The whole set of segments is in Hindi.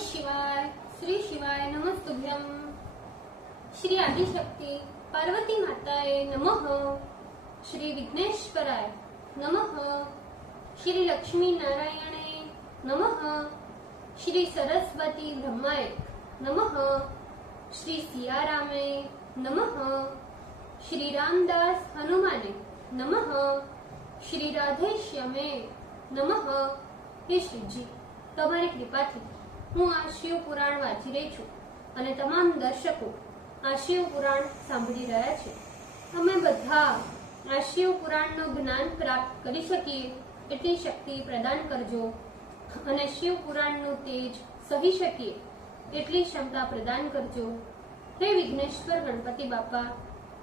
शिवाय। श्री शिवाय नमस्तुभ्यम। श्री आदिशक्ति पार्वती माताए नमः। श्री विघ्नेश्वराय नमः। श्री लक्ष्मी नारायणे नमः। श्री सरस्वती ब्रह्माय नमः। श्री सियारामे नमः। श्री रामदास हनुमाने नमः। श्री राधेश्यामे नमः। हे श्रीजी, તમારી કૃપાથી હું આ શિવ પુરાણ વાંચી રહી છું અને તમામ દર્શકો આ શિવ પુરાણ સાંભળી રહ્યા છે। અમે બધા આ શિવ પુરાણનું જ્ઞાન પ્રાપ્ત કરી શકીએ એટલી શક્તિ પ્રદાન કરજો અને શિવ પુરાણનું તેજ સહી શકીએ એટલી ક્ષમતા પ્રદાન કરજો। હે વિઘ્નેશ્વર ગણપતિ બાપા,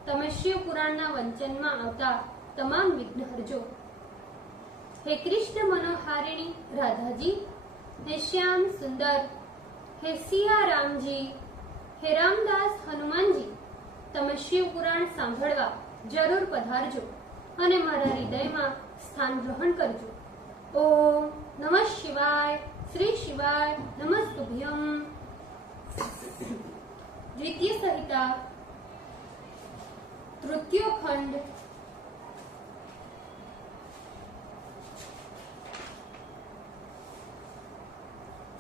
તમે શિવ પુરાણના વંચનમાં આવતા તમામ વિઘ્ન હરજો। હે કૃષ્ણ મનોહારિણી રાધાજી, हे श्याम सुंदर, हे सिया राम जी, हे रामदास हनुमान जी, તમે શિવ પુરાણ સાંભળવા જરૂર પધારજો અને મારા હૃદયમાં સ્થાન ગ્રહણ કરજો। ઓમ નમઃ શિવાય। શ્રી શિવાય નમસ્તુભ્યમ। દ્વિતીય સંહિતા તૃતીય ખંડ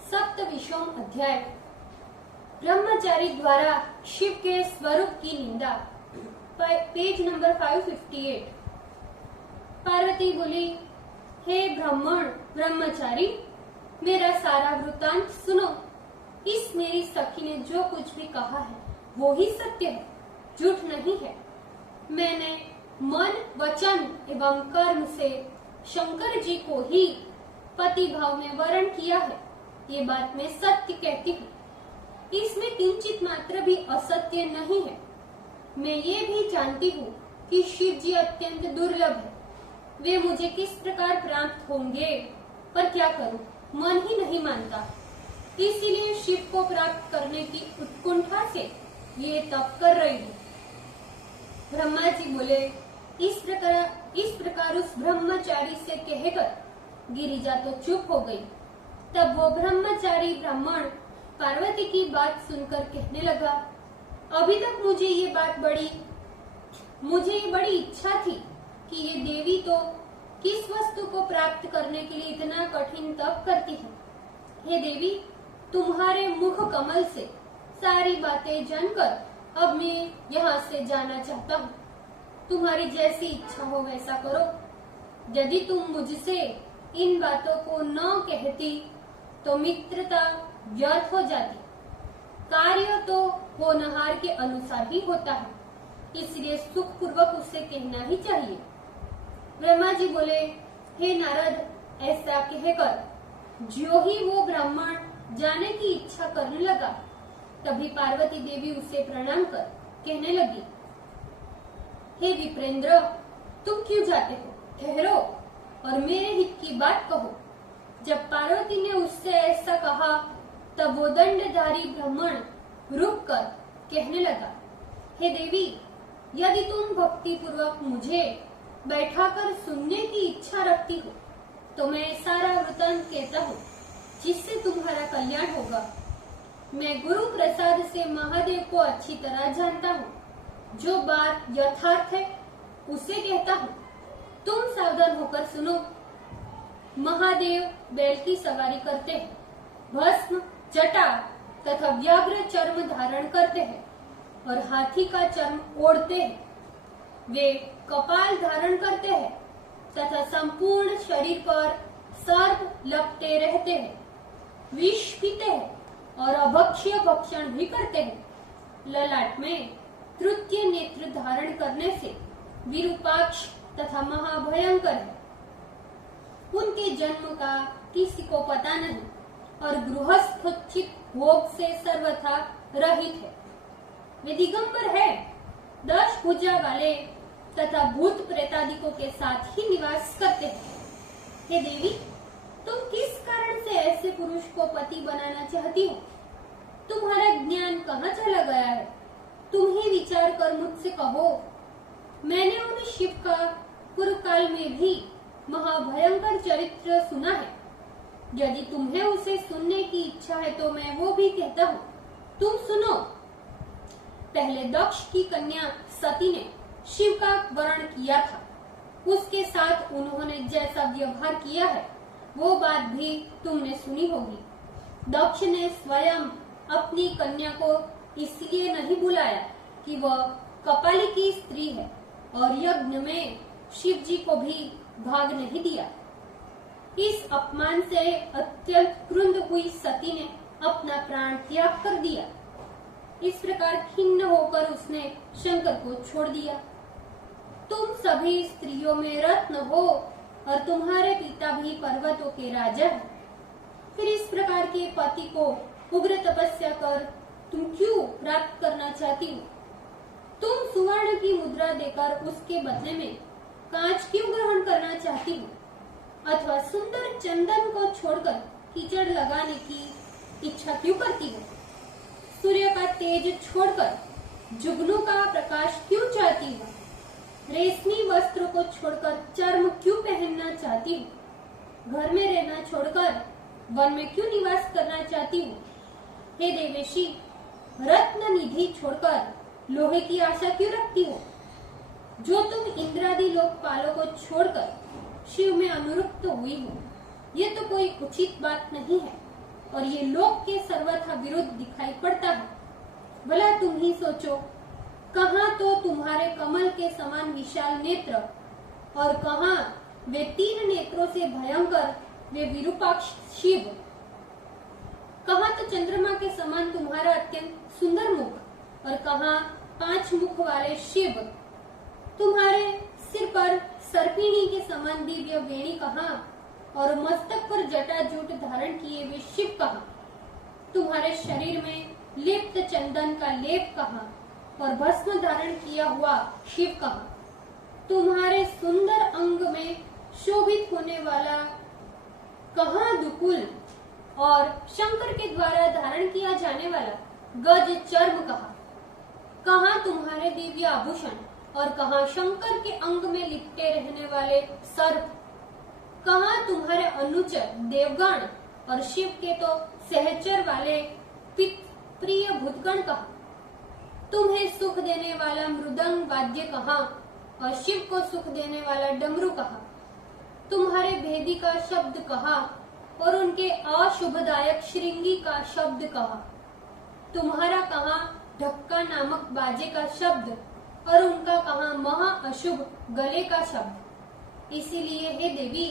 सप्तविशोम अध्याय ब्रह्मचारी द्वारा शिव के स्वरूप की निंदा। Page number 558। पार्वती बोली, हे ब्राह्मण ब्रह्मचारी, मेरा सारा वृतांत सुनो। इस मेरी सखी ने जो कुछ भी कहा है वो ही सत्य है, झूठ नहीं है। मैंने मन वचन एवं कर्म से शंकर जी को ही पति भाव में वरण किया है। ये बात मैं सत्य कहती हूँ, इसमें किंचित मात्र भी असत्य नहीं है। मैं ये भी जानती हूँ कि शिव जी अत्यंत दुर्लभ है। वे मुझे किस प्रकार प्राप्त होंगे, पर क्या करूँ, मन ही नहीं मानता। इसीलिए शिव को प्राप्त करने की उत्कुंठा से ये तप कर रही हूँ। ब्रह्मा जी बोले, इस प्रकार उस ब्रह्मचारी से कहकर गिरिजा तो चुप हो गई। तब वो ब्रह्मचारी ब्राह्मण पार्वती की बात सुनकर कहने लगा, अभी तक मुझे ये बड़ी इच्छा थी कि ये देवी तो किस वस्तु को प्राप्त करने के लिए इतना कठिन तप करती है। हे देवी, तुम्हारे मुख कमल से सारी बातें जानकर अब मैं यहाँ से जाना चाहता हूँ। तुम्हारी जैसी इच्छा हो वैसा करो। यदि तुम मुझसे इन बातों को न कहती तो मित्रता व्यर्थ हो जाती। कार्य तो होनहार के अनुसार ही होता है, इसलिए सुख पूर्वक उसे कहना ही चाहिए। ब्रह्मा जी बोले, हे नारद, ऐसा कहकर जो ही वो ब्राह्मण जाने की इच्छा करने लगा, तभी पार्वती देवी उसे प्रणाम कर कहने लगी, हे विप्रेंद्र, तुम क्यों जाते हो? ठहरो और मेरे हित की बात कहो। जब पार्वती ने उससे ऐसा कहा, तब वो दंडधारी ब्राह्मण रुक कर कहने लगा, हे देवी, यदि तुम भक्ति पूर्वक मुझे बैठाकर सुनने की इच्छा रखती हो तो मैं सारा वृतांत कहता हूँ, जिससे तुम्हारा कल्याण होगा। मैं गुरु प्रसाद से महादेव को अच्छी तरह जानता हूँ। जो बात यथार्थ है उसे कहता हूँ। तुम सावधान होकर सुनो। महादेव बैल की सवारी करते हैं, भस्म, जटा तथा व्याघ्र चर्म धारण करते हैं और हाथी का चर्म ओढ़ते हैं। वे कपाल धारण करते हैं तथा संपूर्ण शरीर पर सर्प लपटे रहते हैं, विष पीते हैं और अभक्ष्य भक्षण भी करते हैं। ललाट में तृतीय नेत्र धारण करने से विरूपाक्ष तथा महाभयंकर है। उनके जन्म का किसी को पता नहीं और गृहस्थोचित भोग से सर्वथा रहित है। वे दिगंबर है, 10 भुजा वाले तथा भूत प्रेतादिकों के साथ ही निवास करते हैं। हे देवी, तुम किस कारण से ऐसे पुरुष को पति बनाना चाहती हो? तुम्हारा ज्ञान कहाँ चला गया है? तुम ही विचार कर मुझसे कहो। मैंने उन शिव का पूर्व काल में भी महाभयंकर चरित्र सुना है। यदि तुम्हें उसे सुनने की इच्छा है तो मैं वो भी कहता हूँ, तुम सुनो। पहले दक्ष की कन्या सती ने शिव का वरण किया था। उसके साथ उन्होंने जैसा व्यवहार किया है वो बात भी तुमने सुनी होगी। दक्ष ने स्वयं अपनी कन्या को इसलिए नहीं बुलाया कि वह कपाली की स्त्री है और यज्ञ में शिव जी को भी भाग नहीं दिया। इस अपमान से अत्यंत क्रुद्ध हुई सती ने अपना प्राण त्याग कर दिया। इस प्रकार खिन्न होकर उसने शंकर को छोड़ दिया। तुम सभी स्त्रियों में रत्न हो और तुम्हारे पिता भी पर्वतों के राजा हैं। फिर इस प्रकार के पति को उग्र तपस्या कर तुम क्यों प्राप्त करना चाहती हो? तुम सुवर्ण की मुद्रा देकर उसके बदले में कांच क्यों ग्रहण करना चाहती हो? अथवा सुंदर चंदन को छोड़कर कीचड़ लगाने की इच्छा क्यों करती हो? सूर्य का तेज छोड़कर जुगनू का प्रकाश क्यों चाहती हो? रेशमी वस्त्र को छोड़कर चर्म क्यों पहनना चाहती हो? घर में रहना छोड़कर वन में क्यों निवास करना चाहती हो? हे देवेशी, रत्न निधि छोड़कर लोहे की आशा क्यों रखती हो? जो तुम इंद्रादि लोकपालों को छोड़कर शिव में अनुरक्त हुई हो, ये तो कोई उचित बात नहीं है और ये लोक के सर्वथा विरुद्ध दिखाई पड़ता है। भला तुम ही सोचो, कहाँ तो तुम्हारे कमल के समान विशाल नेत्र और कहाँ वे 3 नेत्रों से भयंकर वे विरूपाक्ष शिव। कहाँ तो चंद्रमा के समान तुम्हारा अत्यंत सुंदर मुख और कहाँ 5 मुख वाले शिव। तुम्हारे सिर पर सर्पिणी के समान दिव्य वेणी कहाँ और मस्तक पर जटाजूट धारण किए हुए शिव कहाँ। तुम्हारे शरीर में लिप्त चंदन का लेप कहाँ और भस्म धारण किया हुआ शिव कहाँ। तुम्हारे सुंदर अंग में शोभित होने वाला कहाँ दुकुल और शंकर के द्वारा धारण किया जाने वाला गज चर्म कहाँ। कहाँ तुम्हारे दिव्य आभूषण और कहाँ शंकर के अंग में लिपटे रहने वाले सर्प। कहाँ तुम्हारे अनुचर देवगण और शिव के तो सहचर वाले प्रिय भूतगण कहाँ। तुम्हें सुख देने वाला मृदंग वाद्य कहाँ और शिव को सुख देने वाला डमरू कहाँ। तुम्हारे भेदी का शब्द कहाँ और उनके अशुभदायक श्रृंगी का शब्द कहाँ। तुम्हारा कहाँ ढक्का नामक बाजे का शब्द और उनका कहाँ महा अशुभ गले का शब्द। इसीलिए हे देवी,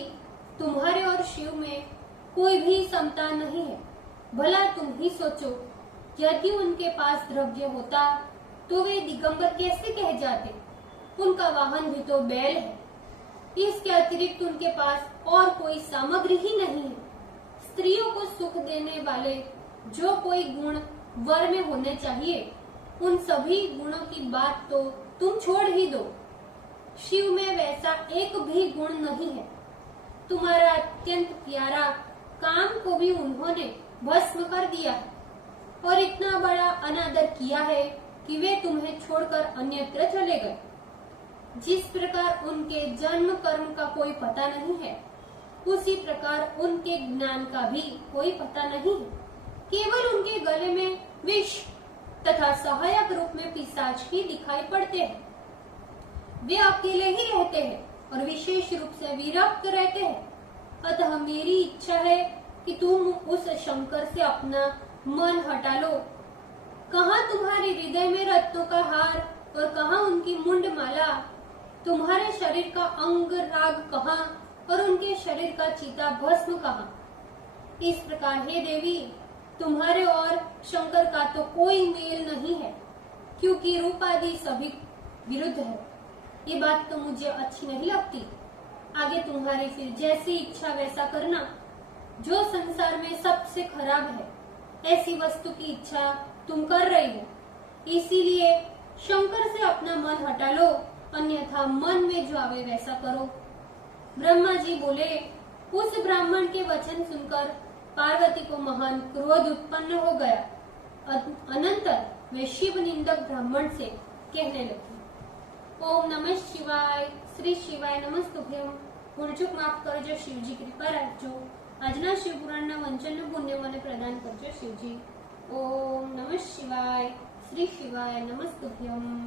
तुम्हारे और शिव में कोई भी समता नहीं है। भला तुम ही सोचो, यदि उनके पास द्रव्य होता तो वे दिगंबर कैसे कह जाते? उनका वाहन भी तो बैल है। इसके अतिरिक्त उनके पास और कोई सामग्री ही नहीं है। स्त्रियों को सुख देने वाले जो कोई गुण वर में होने चाहिए, उन सभी गुणों की बात तो तुम छोड़ ही दो। शिव में वैसा एक भी गुण नहीं है। तुम्हारा अत्यंत प्यारा काम को भी उन्होंने भस्म कर दिया है और इतना बड़ा अनादर किया है कि वे तुम्हें छोड़कर अन्यत्र चले गए। जिस प्रकार उनके जन्म कर्म का कोई पता नहीं है, उसी प्रकार उनके ज्ञान का भी कोई पता नहीं है। केवल उनके गले में विष तथा सहायक रूप में पिशाच ही दिखाई पड़ते हैं। वे अकेले ही रहते हैं और विशेष रूप से विरक्त रहते हैं। अतः मेरी इच्छा है कि तुम उस शंकर से अपना मन हटा लो। कहाँ तुम्हारे हृदय में रत्नों का हार और कहाँ उनकी मुंड माला। तुम्हारे शरीर का अंग राग कहाँ और उनके शरीर का चीता भस्म कहाँ। इस प्रकार हे देवी, तुम्हारे और शंकर का तो कोई मेल नहीं है, क्योंकि रूप आदि सभी विरुद्ध है। ये बात तो मुझे अच्छी नहीं लगती। आगे तुम्हारी फिर जैसी इच्छा वैसा करना। जो संसार में सबसे खराब है, ऐसी वस्तु की इच्छा तुम कर रही हो। इसीलिए शंकर से अपना मन हटा लो, अन्यथा मन में जो आवे वैसा करो। ब्रह्मा जी बोले। उस ब्राह्मण के वचन सुनकर पार्वती को महान क्रोध उत्पन्न हो गया। अनंतर वे शिव निंदक ब्राह्मण से कहने लगी, ओम नमः शिवाय, श्री शिवाय नमस्तुभ्यम। भूल चूक माफ करजो, शिवजी कृपा राखजो। આજના શિવપુરાણના વંચનનું પુણ્ય મને પ્રદાન કરજો શિવજી. ઓમ નમઃ શિવાય. શ્રી શિવાય નમસ્તુભ્યમ.